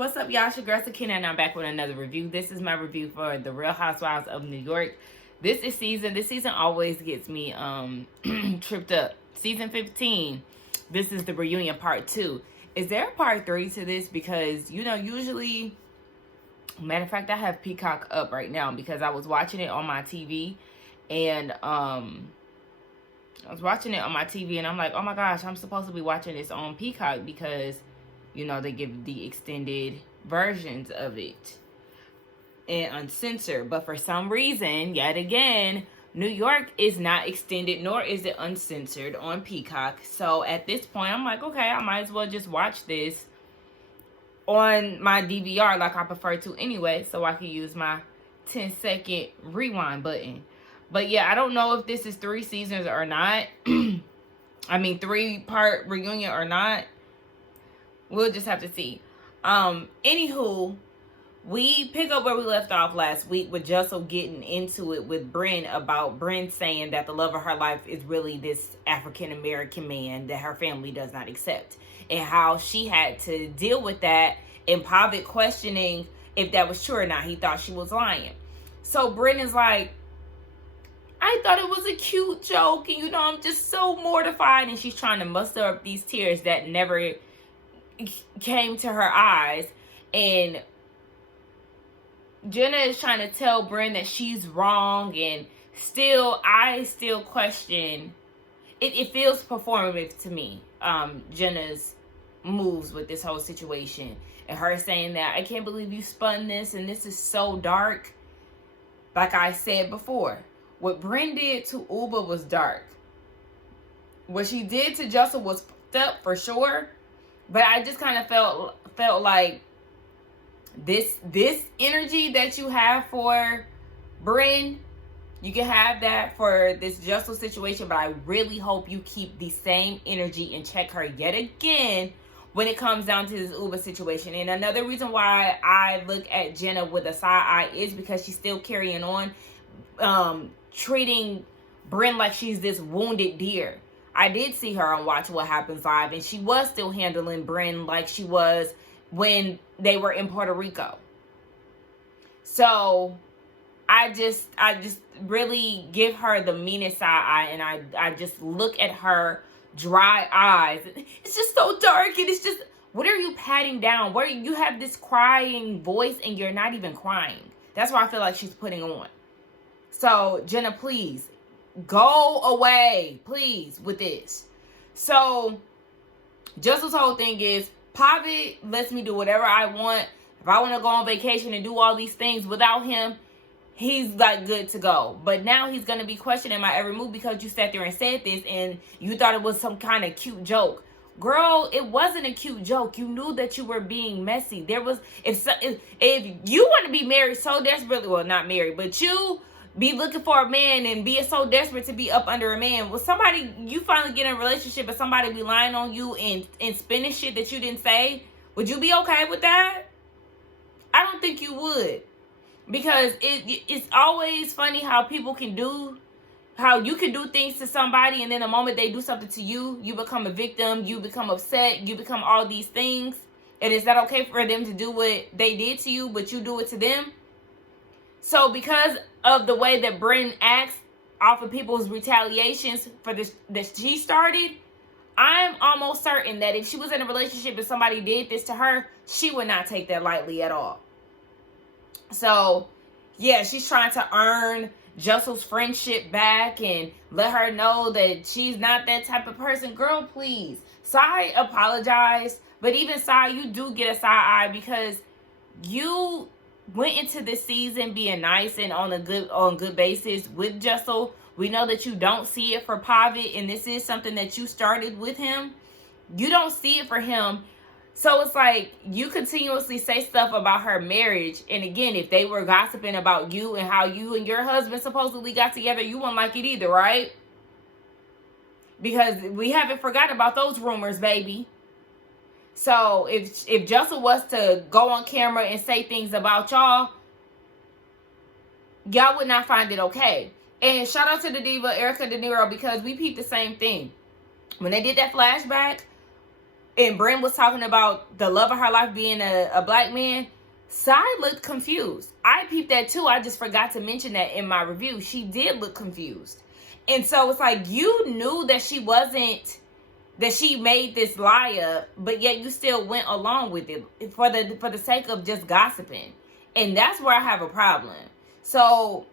What's up, y'all? It's your girl Sakina, and I'm back with another review. This is my review for The Real Housewives of New York. This season always gets me tripped up. Season 15. This is the reunion part 2. Is there a part 3 to this? Because, you know, usually, matter of fact, I have Peacock up right now because I was watching it on my TV, and I was watching it on my TV, and I'm like, oh my gosh, I'm supposed to be watching this on Peacock because, you know, they give the extended versions of it and uncensored. But for some reason, yet again, New York is not extended, nor is it uncensored on Peacock. So at this point, I'm like, okay, I might as well just watch this on my DVR like I prefer to anyway, so I can use my 10-second rewind button. But yeah, I don't know if this is 3 seasons or not. I mean, 3-part reunion or not. We'll just have to see. Anywho, we pick up where we left off last week with Jessel getting into it with Bryn about Bryn saying that the love of her life is really this African-American man that her family does not accept. And how she had to deal with that, and Pavitt questioning if that was true or not. He thought she was lying. So Bryn is like, I thought it was a cute joke, and you know, I'm just so mortified. And she's trying to muster up these tears that never came to her eyes. And Jenna is trying to tell Bryn that she's wrong, and I still question it. It feels performative to me, Jenna's moves with this whole situation, and her saying that I can't believe you spun this, and this is so dark. Like I said before, what Bryn did to Uba was dark. What she did to Jessel was fucked up for sure. But I just kind of felt like this energy that you have for Bryn, you can have that for this Jessel situation, but I really hope you keep the same energy and check her yet again when it comes down to this Uba situation. And another reason why I look at Jenna with a side eye is because she's still carrying on, treating Bryn like she's this wounded deer. I did see her on Watch What Happens Live, and she was still handling Bryn like she was when they were in Puerto Rico. So I just really give her the meanest side eye, and I just look at her dry eyes. It's just so dark, and it's just, what are you patting down? Where you have this crying voice and you're not even crying. That's what I feel like she's putting on. So Jenna, please go away, please, with this. So Jessel's whole thing is, Pavitt lets me do whatever I want. If I want to go on vacation and do all these things without him, he's like good to go. But now he's going to be questioning my every move because you sat there and said this and you thought it was some kind of cute joke. Girl, it wasn't a cute joke. You knew that you were being messy. There was, if you want to be married so desperately, well, not married, but you be looking for a man and being so desperate to be up under a man. Well, somebody, you finally get in a relationship and somebody be lying on you and spinning shit that you didn't say. Would you be okay with that? I don't think you would. Because it's always funny how people can do, how you can do things to somebody and then the moment they do something to you, you become a victim, you become upset, you become all these things. And is that okay for them to do what they did to you, but you do it to them? So because of the way that Bryn acts off of people's retaliations for this that she started, I'm almost certain that if she was in a relationship and somebody did this to her, she would not take that lightly at all. So, yeah, she's trying to earn Jessel's friendship back and let her know that she's not that type of person. Girl, please. Sai apologized, but even Sai, you do get a side eye because you went into this season being nice and on good basis with Jessel. We know that you don't see it for Pavitt, and this is something that you started with him. You don't see it for him. So it's like you continuously say stuff about her marriage. And again, if they were gossiping about you and how you and your husband supposedly got together, you wouldn't like it either, right? Because we haven't forgotten about those rumors, baby. So if Jessel was to go on camera and say things about y'all would not find it okay. And shout out to the diva Erica De Niro because we peeped the same thing. When they did that flashback, and Bryn was talking about the love of her life being a black man, Sai looked confused. I peeped that too. I just forgot to mention that in my review. She did look confused. And so it's like, you knew that she wasn't, that she made this lie up, but yet you still went along with it for the sake of just gossiping. And that's where I have a problem. So,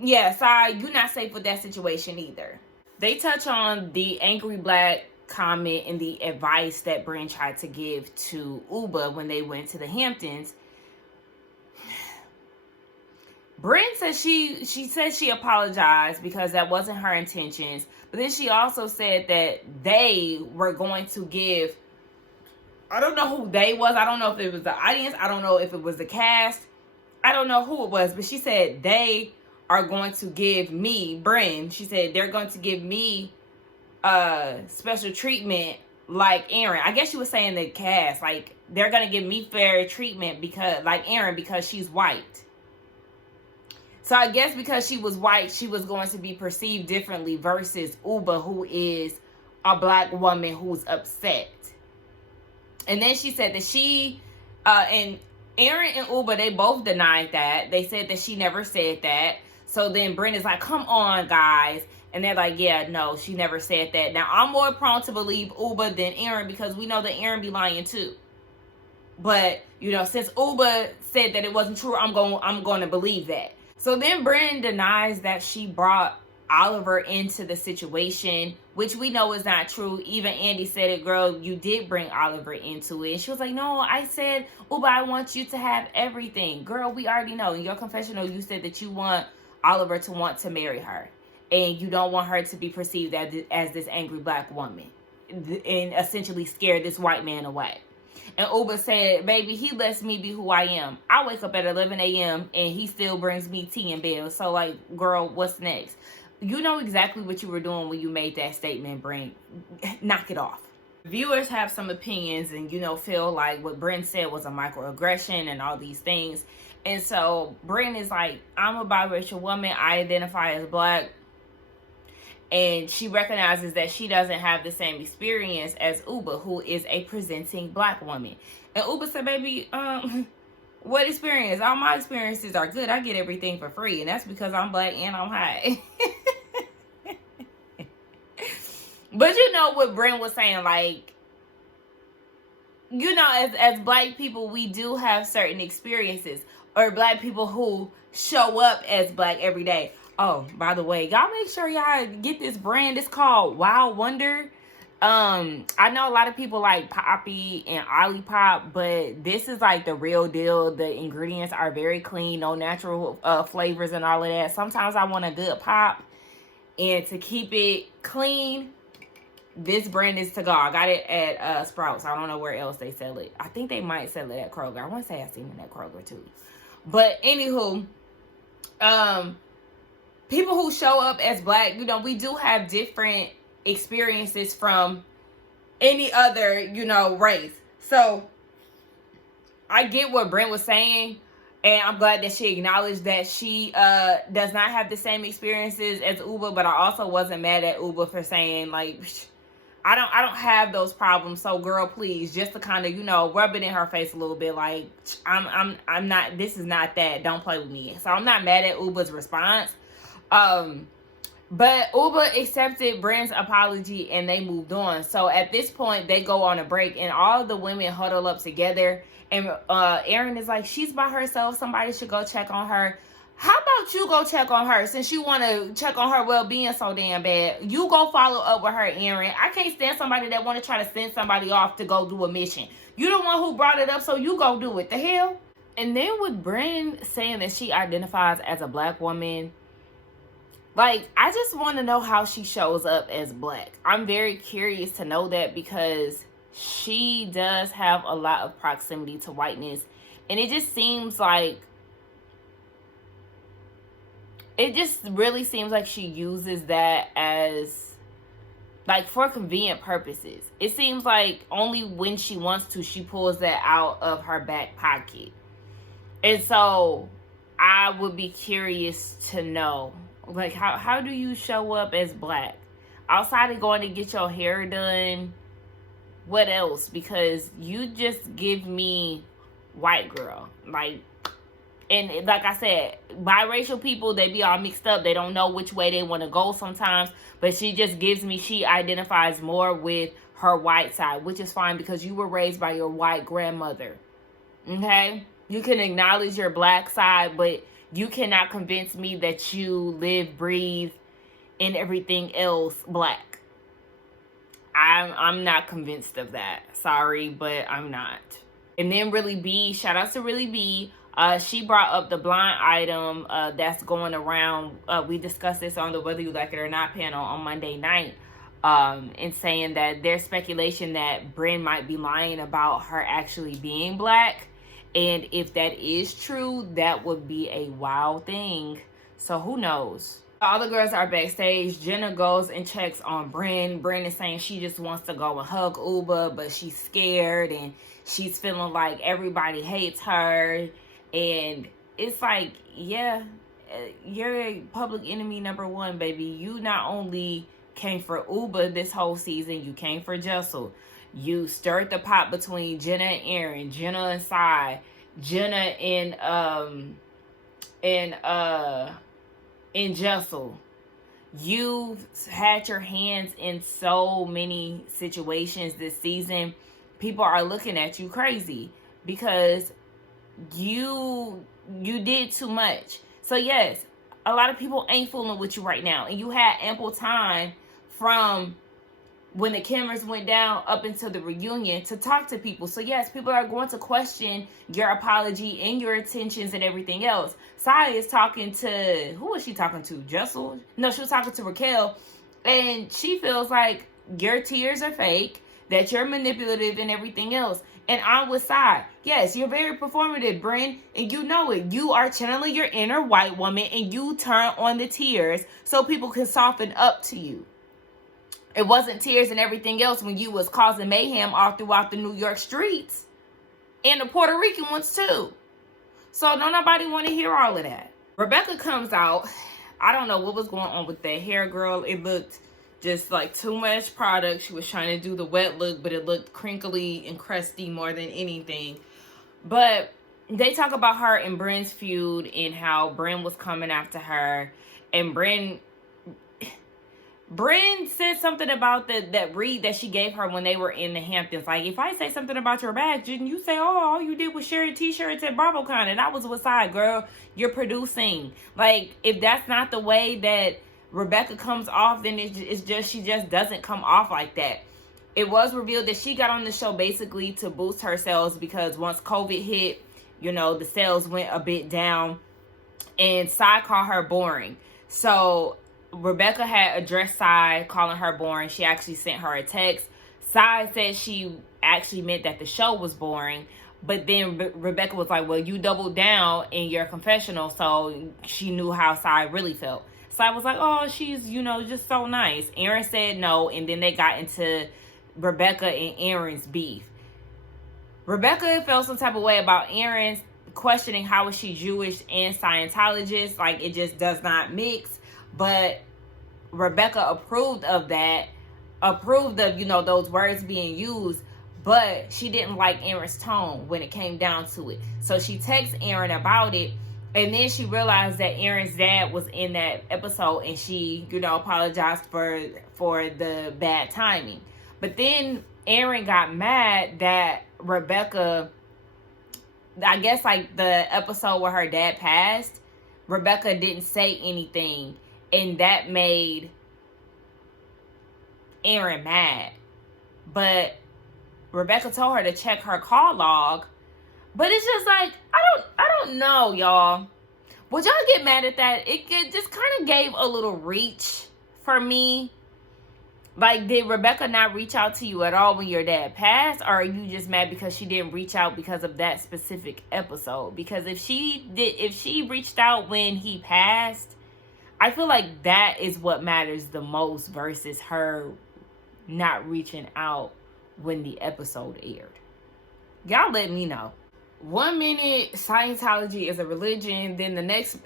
yeah, Sai, you're not safe with that situation either. They touch on the angry black comment and the advice that Bryn tried to give to Uba when they went to the Hamptons. Bryn says she said she apologized because that wasn't her intentions, but then she also said that they were going to give, I don't know who they was, I don't know if it was the audience, I don't know if it was the cast, I don't know who it was, but she said they are going to give me, Bryn, she said they're going to give me special treatment like Aaron. I guess she was saying the cast, like they're gonna give me fair treatment because, like Aaron, because she's white. So I guess because she was white, she was going to be perceived differently versus Uba, who is a black woman who's upset. And then she said that she and Aaron and Uba, they both denied that. They said that she never said that. So then Bryn is like, come on, guys. And they're like, yeah, no, she never said that. Now, I'm more prone to believe Uba than Aaron because we know that Aaron be lying too. But, you know, since Uba said that it wasn't true, I'm going to believe that. So then Bryn denies that she brought Oliver into the situation, which we know is not true. Even Andy said it, girl, you did bring Oliver into it. And she was like, no, I said, Uba, I want you to have everything. Girl, we already know. In your confessional, you said that you want Oliver to want to marry her. And you don't want her to be perceived as this angry black woman. And essentially scare this white man away. And Uba said, baby, he lets me be who I am. I wake up at 11 a.m. and he still brings me tea and bed. So, like, girl, what's next? You know exactly what you were doing when you made that statement, Bryn. Knock it off. Viewers have some opinions and, you know, feel like what Bryn said was a microaggression and all these things. And so Bryn is like, I'm a biracial woman. I identify as black. And she recognizes that she doesn't have the same experience as Uba, who is a presenting black woman. And Uba said, baby, what experience? All my experiences are good. I get everything for free. And that's because I'm black and I'm high. But you know what Bryn was saying, like, you know, as black people, we do have certain experiences. Or black people who show up as black every day. Oh, by the way, y'all make sure y'all get this brand. It's called Wild Wonder. I know a lot of people like Poppy and Olipop, but this is like the real deal. The ingredients are very clean, no natural flavors and all of that. Sometimes I want a good pop, and to keep it clean, this brand is to go. I got it at Sprouts. I don't know where else they sell it. I think they might sell it at Kroger. I want to say I've seen it at Kroger too. But anywho, people who show up as black, you know, we do have different experiences from any other, you know, race. So I get what Brent was saying, and I'm glad that she acknowledged that she does not have the same experiences as Uba, but I also wasn't mad at Uba for saying, like, I don't have those problems, so girl, please, just to kind of, you know, rub it in her face a little bit, like, I'm not, this is not that, don't play with me. So I'm not mad at Uba's response. But Uba accepted Bryn's apology and they moved on. So at this point, they go on a break and all the women huddle up together. And Aaron is like, she's by herself. Somebody should go check on her. How about you go check on her since you want to check on her well-being so damn bad? You go follow up with her, Aaron. I can't stand somebody that want to try to send somebody off to go do a mission. You the one who brought it up, so you go do it. The hell? And then with Bryn saying that she identifies as a black woman, like, I just want to know how she shows up as black. I'm very curious to know that because she does have a lot of proximity to whiteness. And it just seems like, it just really seems like she uses that as, like, for convenient purposes. It seems like only when she wants to, she pulls that out of her back pocket. And so I would be curious to know, like, how do you show up as black? Outside of going to get your hair done, what else? Because you just give me white girl. Like, and like I said, biracial people, they be all mixed up. They don't know which way they want to go sometimes. But she just gives me, she identifies more with her white side, which is fine because you were raised by your white grandmother. Okay? You can acknowledge your black side, but you cannot convince me that you live, breathe, and everything else black. I'm not convinced of that. Sorry, but I'm not. And then Really B, shout out to Really B. She brought up the blind item that's going around. We discussed this on the Whether You Like It or Not panel on Monday night. And saying that there's speculation that Brynn might be lying about her actually being black. And if that is true, that would be a wild thing. So who knows? All the girls are backstage. Jenna goes and checks on Brynn. Brynn is saying she just wants to go and hug Uba, but she's scared and she's feeling like everybody hates her. And it's like, yeah, you're public enemy number one, baby. You not only came for Uba this whole season, you came for Jessel. You stirred the pot between Jenna and Aaron, Jenna and Sai, Jenna and Jessel. You've had your hands in so many situations this season. People are looking at you crazy because you did too much. So yes, a lot of people ain't fooling with you right now, and you had ample time from when the cameras went down up until the reunion to talk to people. So yes, people are going to question your apology and your intentions and everything else. Sai is talking to, who was she talking to? Jessel? No, she was talking to Raquel, and she feels like your tears are fake, that you're manipulative and everything else. And I'm with Sai. Yes, you're very performative, Brynn, and you know it. You are channeling your inner white woman, and you turn on the tears so people can soften up to you. It wasn't tears and everything else when you was causing mayhem all throughout the New York streets. And the Puerto Rican ones too. So don't nobody want to hear all of that. Rebecca comes out. I don't know what was going on with that hair, girl. It looked just like too much product. She was trying to do the wet look, but it looked crinkly and crusty more than anything. But they talk about her and Brynn's feud and how Brynn was coming after her. And Brynn said something about that read that she gave her when they were in the Hamptons. Like, if I say something about your bag, didn't you say, oh, all you did was share t-shirts at BravoCon? And I was with side, girl. You're producing. Like, if that's not the way that Rebecca comes off, then it's just, she just doesn't come off like that. It was revealed that she got on the show basically to boost her sales because once COVID hit, you know, the sales went a bit down. And Sai called her boring. So Rebecca had addressed Sai, calling her boring. She actually sent her a text. Sai said she actually meant that the show was boring. But then Rebecca was like, well, you doubled down in your confessional. So she knew how Sai really felt. Sai was like, oh, she's, you know, just so nice. Aaron said no. And then they got into Rebecca and Aaron's beef. Rebecca felt some type of way about Aaron's questioning how is she Jewish and Scientologist. Like, it just does not mix. But Rebecca approved of that, approved of, you know, those words being used, but she didn't like Aaron's tone when it came down to it. So she texted Aaron about it, and then she realized that Aaron's dad was in that episode, and she, you know, apologized for the bad timing. But then Aaron got mad that Rebecca, I guess like the episode where her dad passed, Rebecca didn't say anything. And that made Aaron mad. But Rebecca told her to check her call log. But it's just like, I don't know, y'all. Would y'all get mad at that? It just kind of gave a little reach for me. Like, did Rebecca not reach out to you at all when your dad passed? Or are you just mad because she didn't reach out because of that specific episode? Because if she reached out when he passed, I feel like that is what matters the most versus her not reaching out when the episode aired. Y'all let me know. 1 minute Scientology is a religion, then the next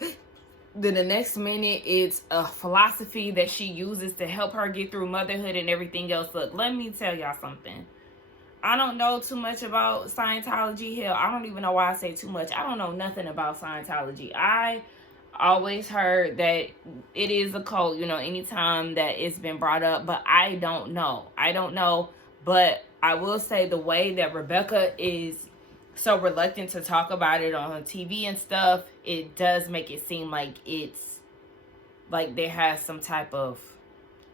minute it's a philosophy that she uses to help her get through motherhood and everything else. Look, let me tell y'all something. I don't know too much about Scientology. Hell, I don't even know why I say too much. I don't know nothing about Scientology. I always heard that it is a cult, anytime that it's been brought up, but I don't know. But I will say the way that Rebecca is so reluctant to talk about it on TV and stuff, it does make it seem like it's like there has some type of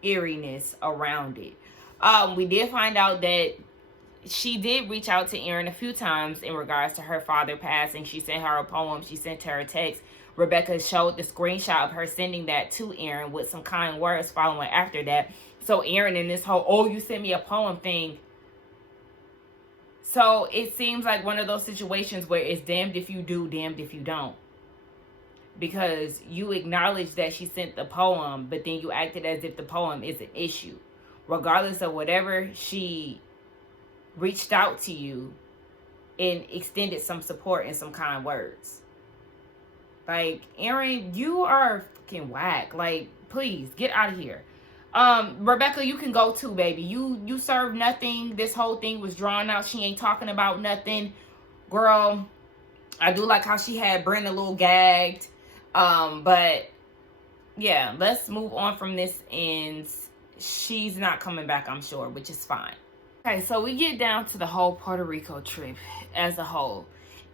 eeriness around it. We did find out that she did reach out to Erin a few times in regards to her father passing. She sent her a poem. She sent her a text. Rebecca showed the screenshot of her sending that to Erin with some kind words following after that. So Erin in this whole, oh, you sent me a poem thing. So it seems like one of those situations where it's damned if you do, damned if you don't. Because you acknowledge that she sent the poem, but then you acted as if the poem is an issue. Regardless of whatever, she reached out to you and extended some support and some kind words. Like, Erin, you are fucking whack. Like, please, get out of here. Rebecca, you can go too, baby. You serve nothing. This whole thing was drawn out. She ain't talking about nothing. Girl, I do like how she had Brenda a little gagged. But yeah, let's move on from this, and she's not coming back, I'm sure, which is fine. Okay, so we get down to the whole Puerto Rico trip as a whole,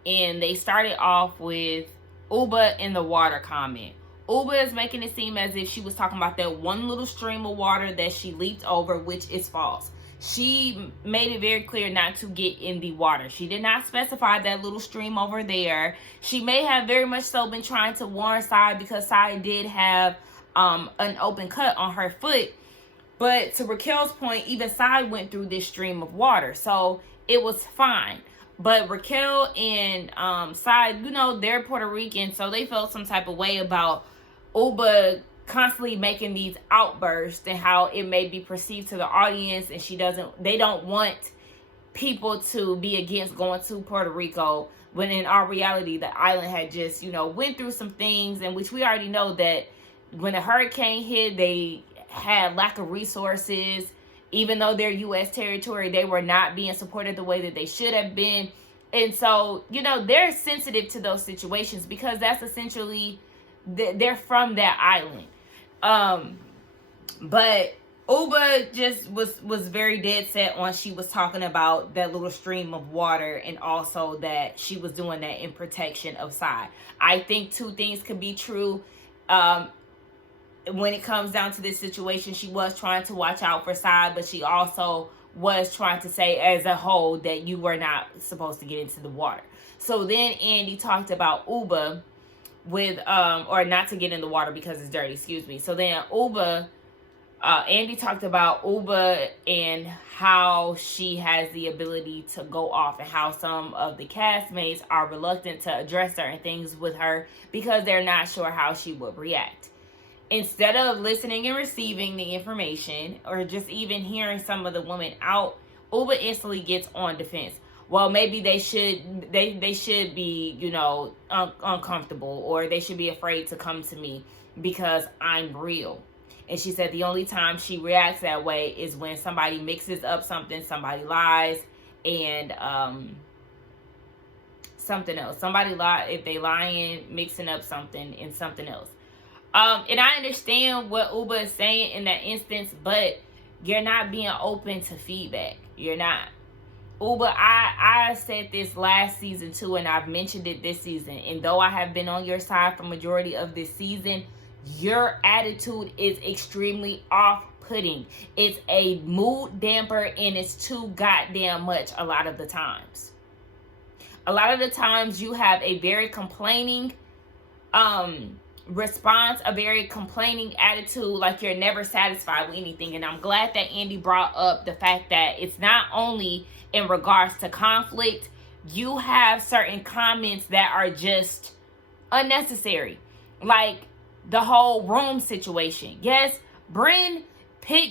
and they started off with Uba in the water comment. Uba is making it seem as if she was talking about that one little stream of water that she leaped over, which is false. She made it very clear not to get in the water. She did not specify that little stream over there. She may have very much so been trying to warn Sai, because Sai did have an open cut on her foot. But to Raquel's point, even Sai went through this stream of water, so it was fine. But Raquel and Sai, they're Puerto Rican, so they felt some type of way about Uba constantly making these outbursts and how it may be perceived to the audience, and they don't want people to be against going to Puerto Rico, when in our reality the island had just went through some things, in which we already know that when the hurricane hit, they had lack of resources. Even though they're U.S. territory, they were not being supported the way that they should have been. And so they're sensitive to those situations, because that's essentially, they're from that island. But Uba just was very dead set on, she was talking about that little stream of water, and also that she was doing that in protection of Sai. I think two things could be true. When it comes down to this situation, she was trying to watch out for Sai, but she also was trying to say as a whole that you were not supposed to get into the water. So then Andy talked about Uba with, or not to get in the water because it's dirty, excuse me. So then Andy talked about Uba and how she has the ability to go off, and how some of the castmates are reluctant to address certain things with her because they're not sure how she would react. Instead of listening and receiving the information, or just even hearing some of the women out, Uba instantly gets on defense. Well, maybe they should be, uncomfortable, or they should be afraid to come to me because I'm real. And she said the only time she reacts that way is when somebody mixes up something, somebody lies, and something else. Somebody if they lying, mixing up something and something else. And I understand what Uba is saying in that instance, but you're not being open to feedback. You're not. Uba, I said this last season too, and I've mentioned it this season. And though I have been on your side for majority of this season, your attitude is extremely off-putting. It's a mood damper, and it's too goddamn much a lot of the times. A lot of the times you have a very complaining response, a very complaining attitude, like you're never satisfied with anything. And I'm glad that Andy brought up the fact that it's not only in regards to conflict. You have certain comments that are just unnecessary, like the whole room situation. Yes, Bryn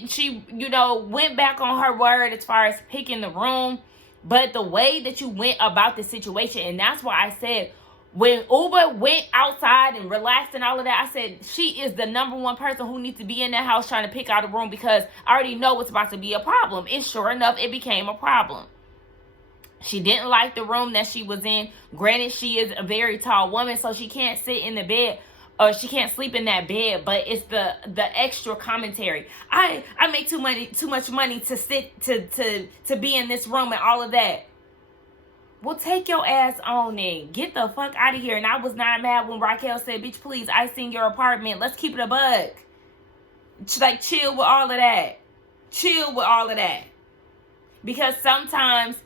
she went back on her word as far as picking the room, but the way that you went about the situation, and that's why I said, when Uba went outside and relaxed and all of that, I said she is the number one person who needs to be in that house trying to pick out a room, because I already know it's about to be a problem. And sure enough, it became a problem. She didn't like the room that she was in. Granted, she is a very tall woman, so she can't sit in the bed, or she can't sleep in that bed. But it's the extra commentary. I make too much money to sit to be in this room and all of that. Well, take your ass on and get the fuck out of here. And I was not mad when Raquel said, "Bitch, please, I seen your apartment. Let's keep it a buck." Like, chill with all of that. Chill with all of that. Because sometimes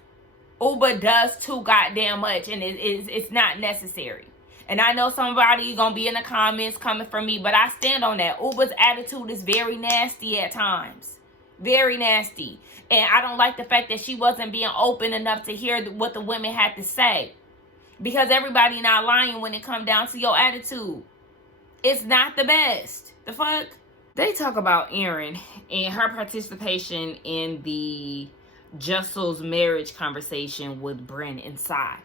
Uber does too goddamn much, and it's not necessary. And I know somebody gonna be in the comments coming for me, but I stand on that. Uber's attitude is very nasty at times. Very nasty. And I don't like the fact that she wasn't being open enough to hear what the women had to say. Because everybody not lying when it come down to your attitude. It's not the best. The fuck? They talk about Erin and her participation in the Jussel's marriage conversation with Bryn inside.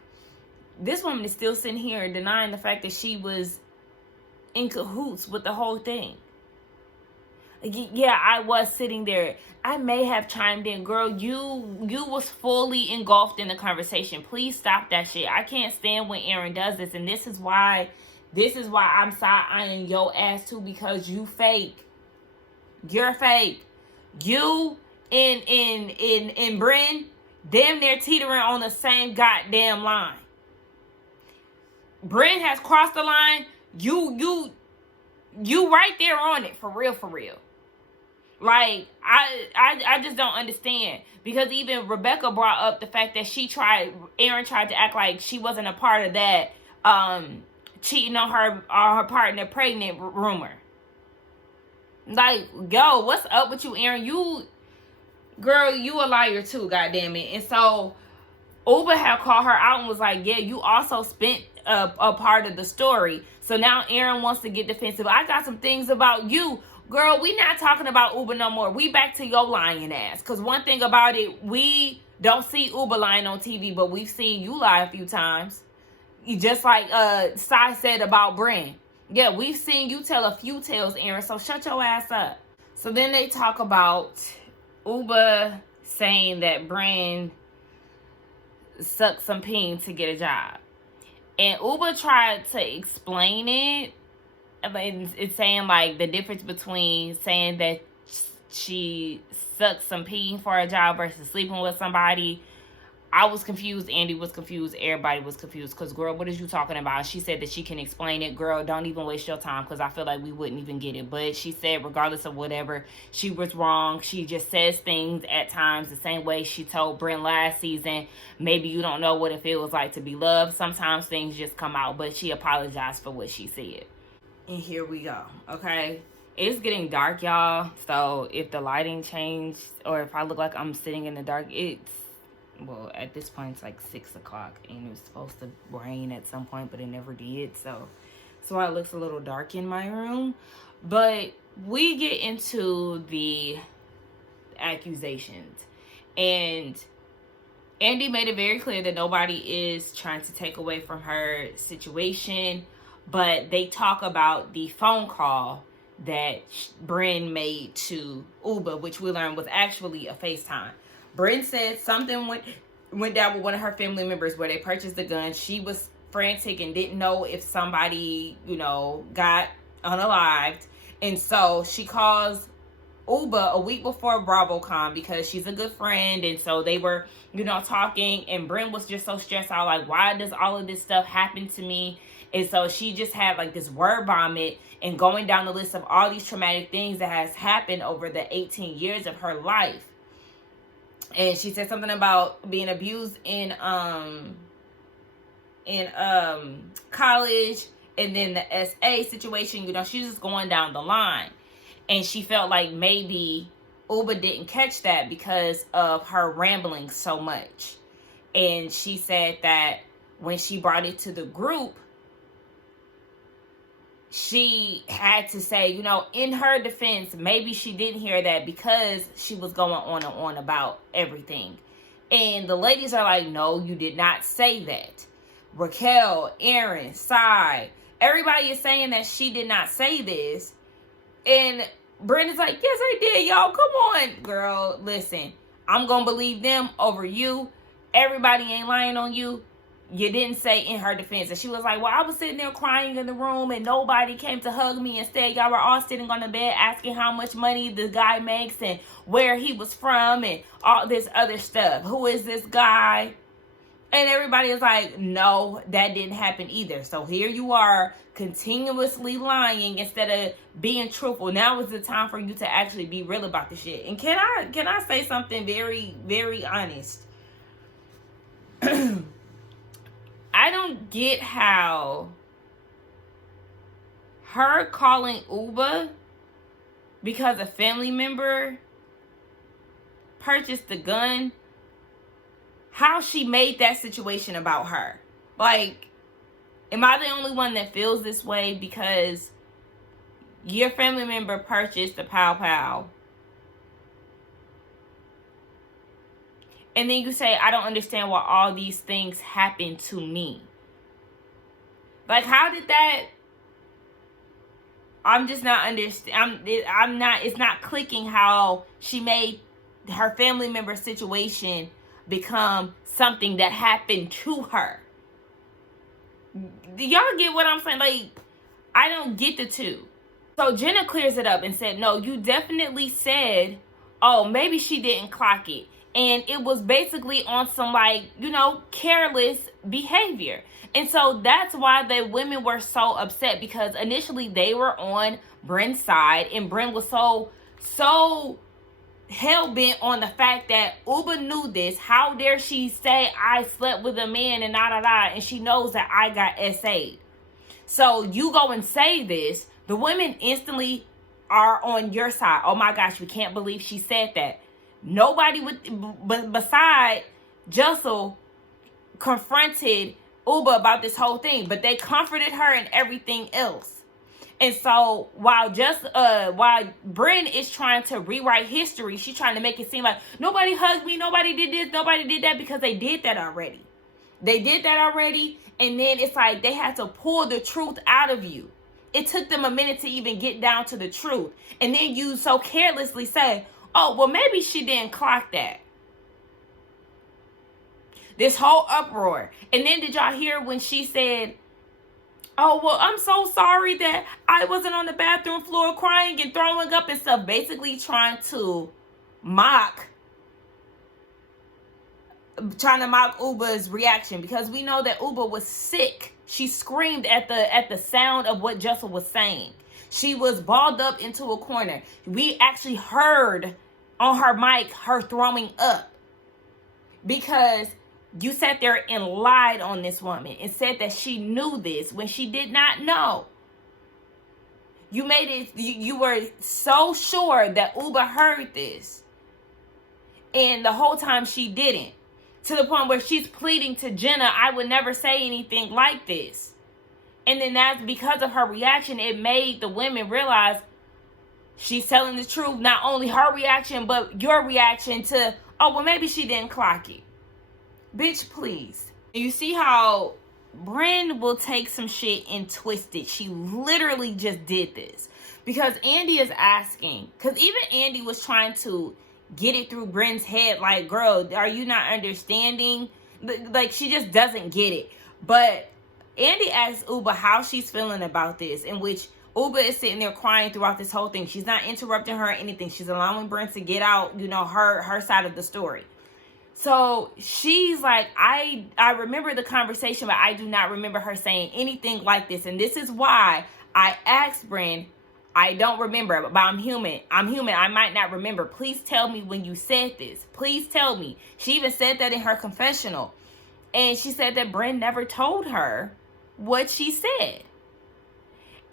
This woman is still sitting here denying the fact that she was in cahoots with the whole thing. Yeah, I was sitting there. I may have chimed in. Girl, you was fully engulfed in the conversation. Please stop that shit. I can't stand when Erin does this. And this is why I'm side-eyeing your ass too, because you fake. You're fake. You and Bryn, damn near teetering on the same goddamn line. Bryn has crossed the line. You right there on it, for real, for real. Like, I just don't understand. Because even Rebecca brought up the fact that Erin tried to act like she wasn't a part of that cheating on her partner pregnant rumor. Like, yo, what's up with you, Erin? Girl, you a liar too, goddammit. And so Uber had called her out and was like, yeah, you also spent a part of the story. So now Erin wants to get defensive. I got some things about you. Girl, we not talking about Uber no more. We back to your lying ass. Because one thing about it, we don't see Uber lying on TV, but we've seen you lie a few times. You just like Sai said about Bryn. Yeah, we've seen you tell a few tales, Erin, so shut your ass up. So then they talk about Uber saying that Bryn sucked some peen to get a job. And Uber tried to explain it. It's saying, like, the difference between saying that she sucked some peen for a job versus sleeping with somebody. I was confused. Andy was confused. Everybody was confused. Because, girl, what is you talking about? She said that she can explain it. Girl, don't even waste your time, because I feel like we wouldn't even get it. But she said, regardless of whatever, she was wrong. She just says things at times the same way she told Bryn last season. Maybe you don't know what it feels like to be loved. Sometimes things just come out. But she apologized for what she said. And here we go. Okay? It's getting dark, y'all. So if the lighting changed, or if I look like I'm sitting in the dark, well, at this point, it's like 6 o'clock, and it was supposed to rain at some point, but it never did. So it looks a little dark in my room. But we get into the accusations. And Andy made it very clear that nobody is trying to take away from her situation. But they talk about the phone call that Bryn made to Uber, which we learned was actually a FaceTime. Bryn said something went down with one of her family members where they purchased the gun. She was frantic and didn't know if somebody, got unalived. And so she calls Uber a week before BravoCon because she's a good friend. And so they were, talking. And Bryn was just so stressed out. Like, why does all of this stuff happen to me? And so she just had like this word vomit and going down the list of all these traumatic things that has happened over the 18 years of her life. And she said something about being abused in college, and then the SA situation. She's just going down the line, and she felt like maybe Uber didn't catch that because of her rambling so much. And she said that when she brought it to the group, she had to say, in her defense, maybe she didn't hear that because she was going on and on about everything. And the ladies are like, no, you did not say that. Raquel, Erin, Sai, everybody is saying that she did not say this. And Brenda's like, yes, I did, y'all. Come on, girl. Listen, I'm going to believe them over you. everybody ain't lying on you. You didn't say in her defense. And she was like, well, I was sitting there crying in the room and nobody came to hug me. Instead, y'all were all sitting on the bed asking how much money the guy makes and where he was from and all this other stuff. Who is this guy? And everybody is like, no, that didn't happen either. So here you are continuously lying instead of being truthful. Now is the time for you to actually be real about the shit. And can I say something very, very honest? I don't get how her calling Uber because a family member purchased the gun, how she made that situation about her. Like, am I the only one that feels this way because your family member purchased the pow pow? And then you say, I don't understand why all these things happen to me. Like, how did that... I'm just not understand. I'm not... It's not clicking how she made her family member situation become something that happened to her. Do y'all get what I'm saying? Like, I don't get the two. So Jenna clears it up and said, no, you definitely said, oh, maybe she didn't clock it. And it was basically on some, like, you know, careless behavior. And so that's why the women were so upset, because initially they were on Bryn's side. And Bryn was so hell-bent on the fact that Uba knew this. How dare she say I slept with a man and da-da-da. And she knows that I got SA'd. So you go and say this. The women instantly are on your side. Oh my gosh, we can't believe she said that. Nobody beside Jessel confronted Uba about this whole thing, but they comforted her and everything else. And so while Bryn is trying to rewrite history, she's trying to make it seem like nobody hugged me, nobody did this, nobody did that, because they did that already. They did that already, and then it's like they had to pull the truth out of you. It took them a minute to even get down to the truth. And then you so carelessly say, oh, well, maybe she didn't clock that. This whole uproar. And then did y'all hear when she said, oh, well, I'm so sorry that I wasn't on the bathroom floor crying and throwing up and stuff, basically trying to mock Uba's reaction, because we know that Uba was sick. She screamed at the sound of what Jessel was saying. She was balled up into a corner. We actually heard on her mic her throwing up, because you sat there and lied on this woman and said that she knew this when she did not know. You made it, you were so sure that Uba heard this, and the whole time she didn't. To the point where she's pleading to Jenna, I would never say anything like this. And then that's because of her reaction. It made the women realize she's telling the truth. Not only her reaction, but your reaction to, oh, well, maybe she didn't clock it. Bitch, please. You see how Bryn will take some shit and twist it. She literally just did this. Because Andy is asking. Because even Andy was trying to get it through Bryn's head. Like, girl, are you not understanding? Like, she just doesn't get it. But Andy asks Uba how she's feeling about this, in which Uba is sitting there crying throughout this whole thing. She's not interrupting her or anything. She's allowing Bryn to get out, you know, her side of the story. So she's like, I remember the conversation, but I do not remember her saying anything like this. And this is why I asked Bryn, I don't remember, but I'm human. I'm human. I might not remember. Please tell me when you said this. Please tell me. She even said that in her confessional. And she said that Bryn never told her what she said.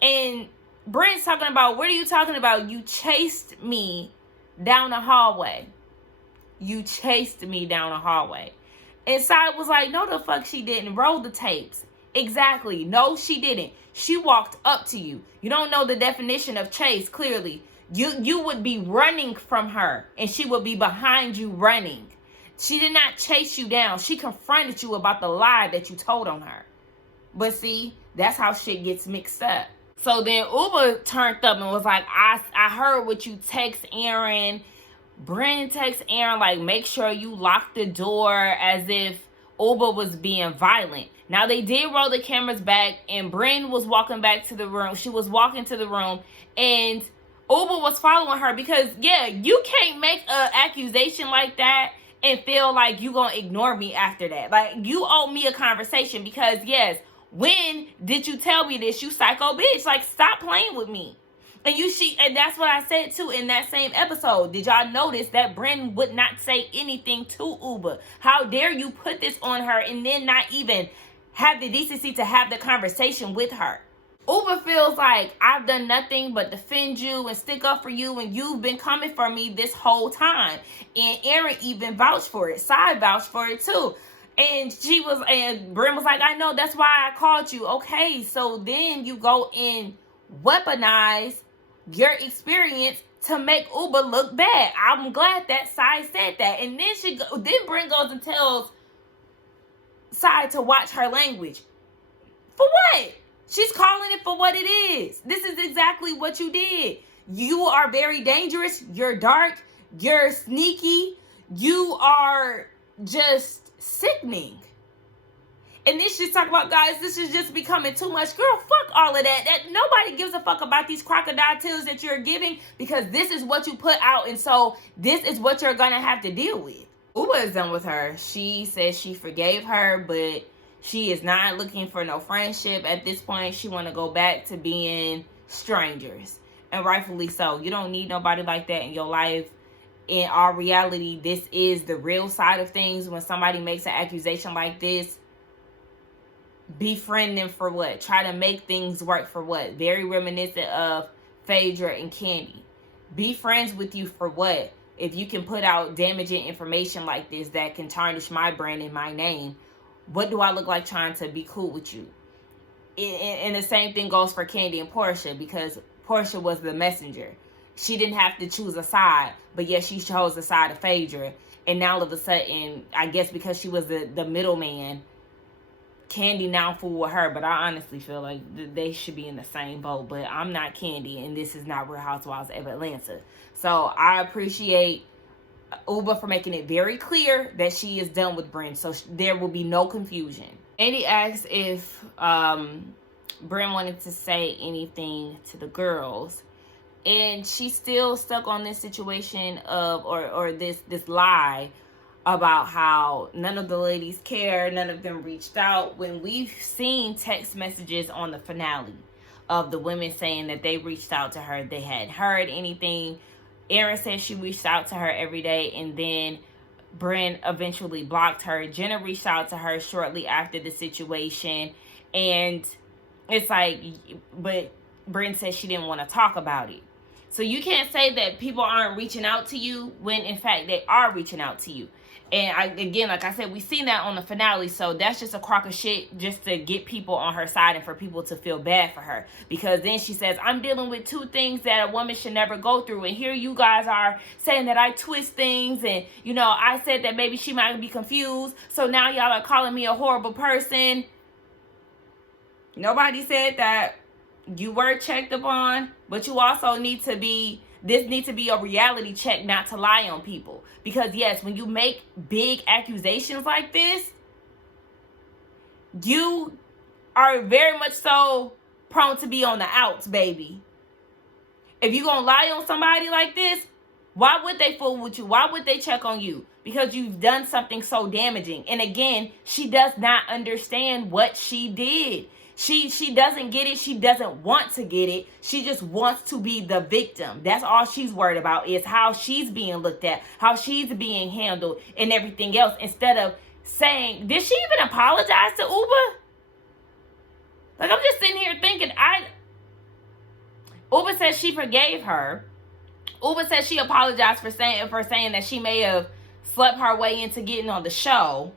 And Bryn's talking about, what are you talking about? You chased me down the hallway. You chased me down the hallway. And Sai was like, no, the fuck she didn't. Roll the tapes. Exactly. No, she didn't. She walked up to you. You don't know the definition of chase, clearly. You would be running from her, and she would be behind you running. She did not chase you down. She confronted you about the lie that you told on her. But see, that's how shit gets mixed up. So then Uba turned up and was like, I heard what you text Aaron. Bryn texts Aaron, like, make sure you lock the door, as if Uba was being violent. Now, they did roll the cameras back, and Bryn was walking back to the room. She was walking to the room, and Uba was following her because, yeah, you can't make an accusation like that and feel like you gonna ignore me after that. Like, you owe me a conversation because, yes, when did you tell me this, you psycho bitch? Like, stop playing with me. And that's what I said too in that same episode. Did y'all notice that Bryn would not say anything to Uba? How dare you put this on her and then not even have the decency to have the conversation with her? Uba feels like I've done nothing but defend you and stick up for you, and you've been coming for me this whole time. And Aaron even vouched for it. Side vouched for it too. And Bryn was like, I know, that's why I called you. Okay, so then you go and weaponize your experience to make Uba look bad. I'm glad that Sai said that. And then Bryn goes and tells Sai to watch her language. For what? She's calling it for what it is. This is exactly what you did. You are very dangerous. You're dark. You're sneaky. You are just sickening. And then she's talking about, guys, this is just becoming too much. Girl, fuck all of that. Nobody gives a fuck about these crocodile tears that you're giving, because this is what you put out, and so this is what you're gonna have to deal with. Uba is done with her. She says she forgave her, but she is not looking for no friendship at this point. She want to go back to being strangers, and rightfully so. You don't need nobody like that in your life. In our reality, this is the real side of things. When somebody makes an accusation like this, befriend them for what? Try to make things work for what? Very reminiscent of Phaedra and Candy. Be friends with you for what? If you can put out damaging information like this that can tarnish my brand and my name, what do I look like trying to be cool with you? And the same thing goes for Candy and Portia, because Portia was the messenger. She didn't have to choose a side, but yet she chose the side of Phaedra. And now all of a sudden, I guess because she was the middleman, Candy now fool with her. But I honestly feel like they should be in the same boat. But I'm not Candy, and this is not Real Housewives of Atlanta. So I appreciate Uba for making it very clear that she is done with Bryn, so there will be no confusion. Andy asked if Bryn wanted to say anything to the girls, and she's still stuck on this situation of or this lie about how none of the ladies care, none of them reached out, when we've seen text messages on the finale of the women saying that they reached out to her, they hadn't heard anything. Erin said she reached out to her every day, and then Bryn eventually blocked her. Jenna reached out to her shortly after the situation, and it's like, but Bryn said she didn't want to talk about it. So you can't say that people aren't reaching out to you when in fact they are reaching out to you. And again, like I said, we seen that on the finale. So that's just a crock of shit just to get people on her side and for people to feel bad for her. Because then she says, I'm dealing with two things that a woman should never go through. And here you guys are saying that I twist things. And, you know, I said that maybe she might be confused. So now y'all are calling me a horrible person. Nobody said that. You were checked upon. But you also need to be... This needs to be a reality check, not to lie on people. Because yes, when you make big accusations like this, you are very much so prone to be on the outs, baby. If you're going to lie on somebody like this, why would they fool with you? Why would they check on you? Because you've done something so damaging. And again, she does not understand what she did. She doesn't get it. She doesn't want to get it. She just wants to be the victim. That's all she's worried about, is how she's being looked at, how she's being handled, and everything else. Instead of saying, did she even apologize to Uba? Like, I'm just sitting here thinking, Uba said she forgave her. Uba said she apologized for saying that she may have slept her way into getting on the show.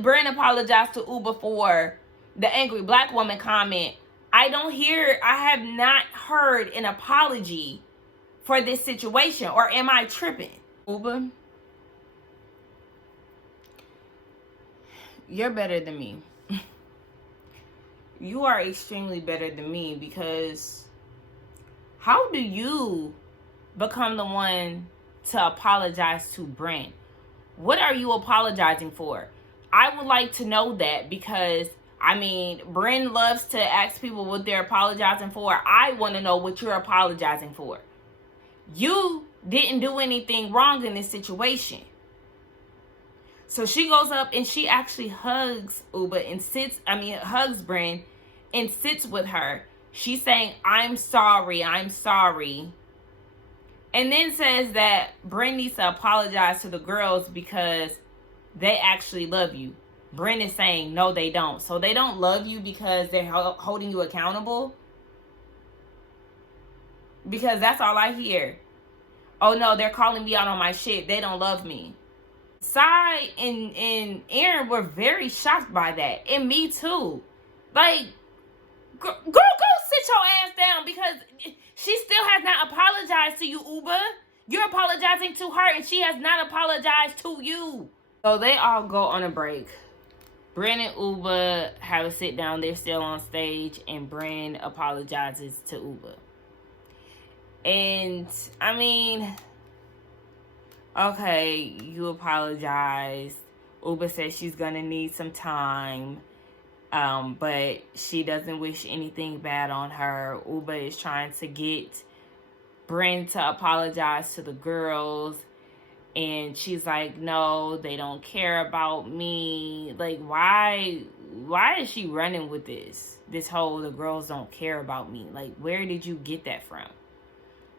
Bryn apologized to Uba for the angry black woman comment. I have not heard an apology for this situation. Or am I tripping? Uba, you're better than me. You are extremely better than me, because how do you become the one to apologize to Brent. What are you apologizing for? I would like to know that, because I mean, Bryn loves to ask people what they're apologizing for. I want to know what you're apologizing for. You didn't do anything wrong in this situation. So she goes up and she actually hugs hugs Bryn and sits with her. She's saying, I'm sorry. And then says that Bryn needs to apologize to the girls because they actually love you. Bryn is saying, no, they don't. So they don't love you because they're holding you accountable? Because that's all I hear. Oh, no, they're calling me out on my shit. They don't love me. Sai and Aaron were very shocked by that. And me too. Like, girl, go sit your ass down, because she still has not apologized to you, Uba. You're apologizing to her and she has not apologized to you. So they all go on a break. Bryn and Uba have a sit down. They're still on stage and Bryn apologizes to Uba. And I mean, okay, you apologize. Uba says she's gonna need some time. But she doesn't wish anything bad on her. Uba is trying to get Bryn to apologize to the girls. And she's like, no, they don't care about me. Like, why is she running with this whole, the girls don't care about me? Like, where did you get that from?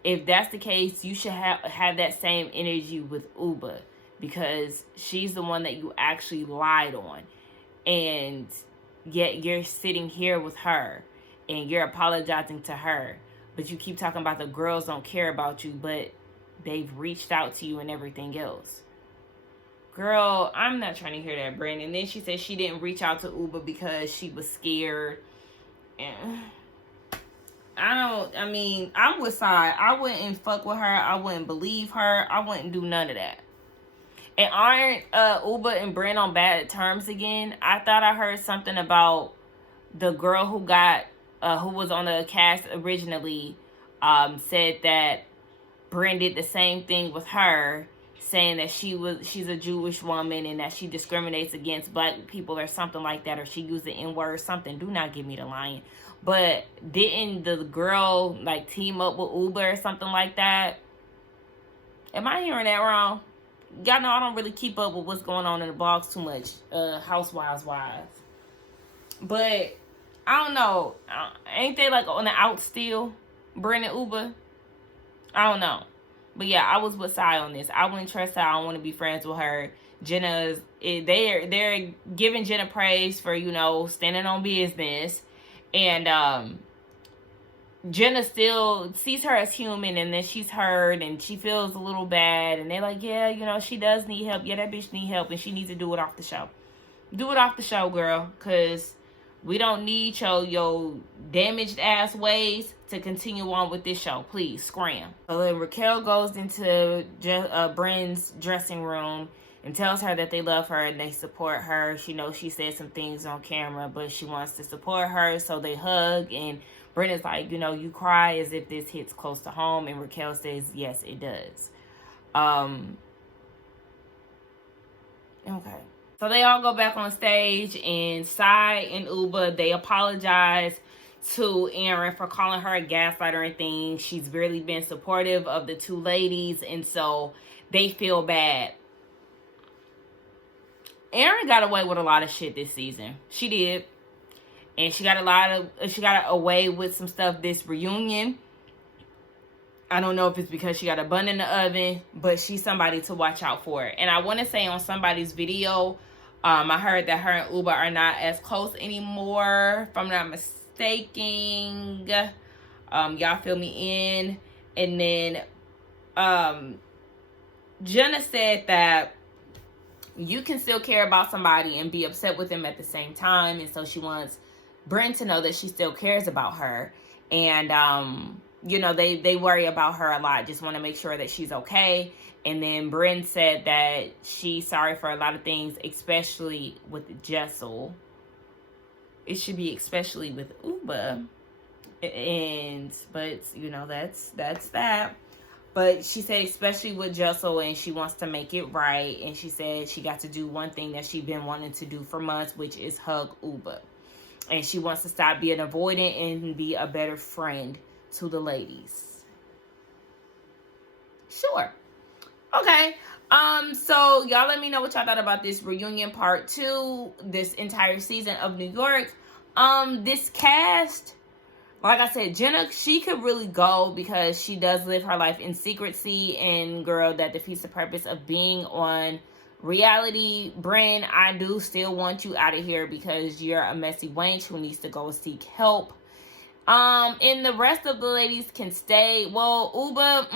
If that's the case, you should have that same energy with Uba, because she's the one that you actually lied on. And yet you're sitting here with her and you're apologizing to her, but you keep talking about the girls don't care about you, but they've reached out to you and everything else. Girl, I'm not trying to hear that, Brandon. And then she said she didn't reach out to Uba because she was scared. And I'm with Sai. I wouldn't fuck with her. I wouldn't believe her. I wouldn't do none of that. And aren't Uba and Bryn on bad terms again? I thought I heard something about the girl who was on the cast originally, said that Bryn did the same thing with her, saying that she's a Jewish woman and that she discriminates against black people or something like that, or she used the N-word or something. Do not give me the lying. But didn't the girl like team up with Uba or something like that? Am I hearing that wrong? Y'all know I don't really keep up with what's going on in the blogs too much, Housewives wise. But I don't know. Ain't they like on the out still, Bryn and Uba? I don't know. But yeah, I was with Sai on this. I wouldn't trust her. I don't want to be friends with her. They're giving Jenna praise for, standing on business. And Jenna still sees her as human, and then she's hurt and she feels a little bad, and they're like, yeah, she does need help. Yeah, that bitch need help, and she needs to do it off the show. Do it off the show, girl, because we don't need your damaged ass ways to continue on with this show. Please, scram. So then Raquel goes into Bryn's dressing room and tells her that they love her and they support her. She knows she said some things on camera, but she wants to support her, so they hug. And Bryn is like, you cry as if this hits close to home. And Raquel says, yes, it does. Okay. So they all go back on stage, and Sai and Uba, they apologize to Aaron for calling her a gaslighter and things. She's really been supportive of the two ladies, and so they feel bad. Aaron got away with a lot of shit this season. She did. And she got away with some stuff this reunion. I don't know if it's because she got a bun in the oven, but she's somebody to watch out for. And I want to say on somebody's video, I heard that her and Uba are not as close anymore, if I'm not mistaken. Y'all fill me in. And then Jenna said that you can still care about somebody and be upset with them at the same time. And so she wants Bryn to know that she still cares about her. And, they worry about her a lot. Just want to make sure that she's okay. And then Bryn said that she's sorry for a lot of things, especially with Jessel. It should be especially with Uba. But that's that. But she said, especially with Jessel, and she wants to make it right. And she said she got to do one thing that she's been wanting to do for months, which is hug Uba. And she wants to stop being avoidant and be a better friend to the ladies. Sure. Okay. So y'all let me know what y'all thought about this reunion part 2, this entire season of New York. This cast, like I said, Jenna, she could really go because she does live her life in secrecy, and girl, that defeats the purpose of being on reality. Bryn, I do still want you out of here because you're a messy wench who needs to go seek help. And the rest of the ladies can stay. Well, Uba,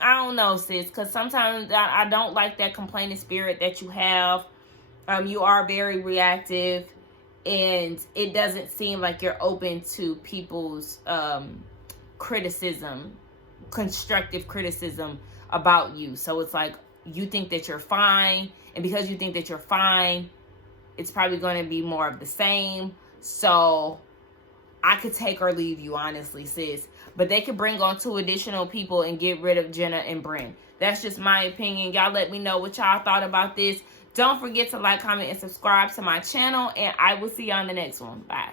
I don't know, sis, because sometimes I don't like that complaining spirit that you have. You are very reactive, and it doesn't seem like you're open to people's criticism, constructive criticism about you. So it's like you think that you're fine, and because you think that you're fine, it's probably going to be more of the same. So I could take or leave you, honestly, sis. But they could bring on 2 additional people and get rid of Jenna and Bryn. That's just my opinion. Y'all let me know what y'all thought about this. Don't forget to like, comment, and subscribe to my channel. And I will see you on the next one. Bye.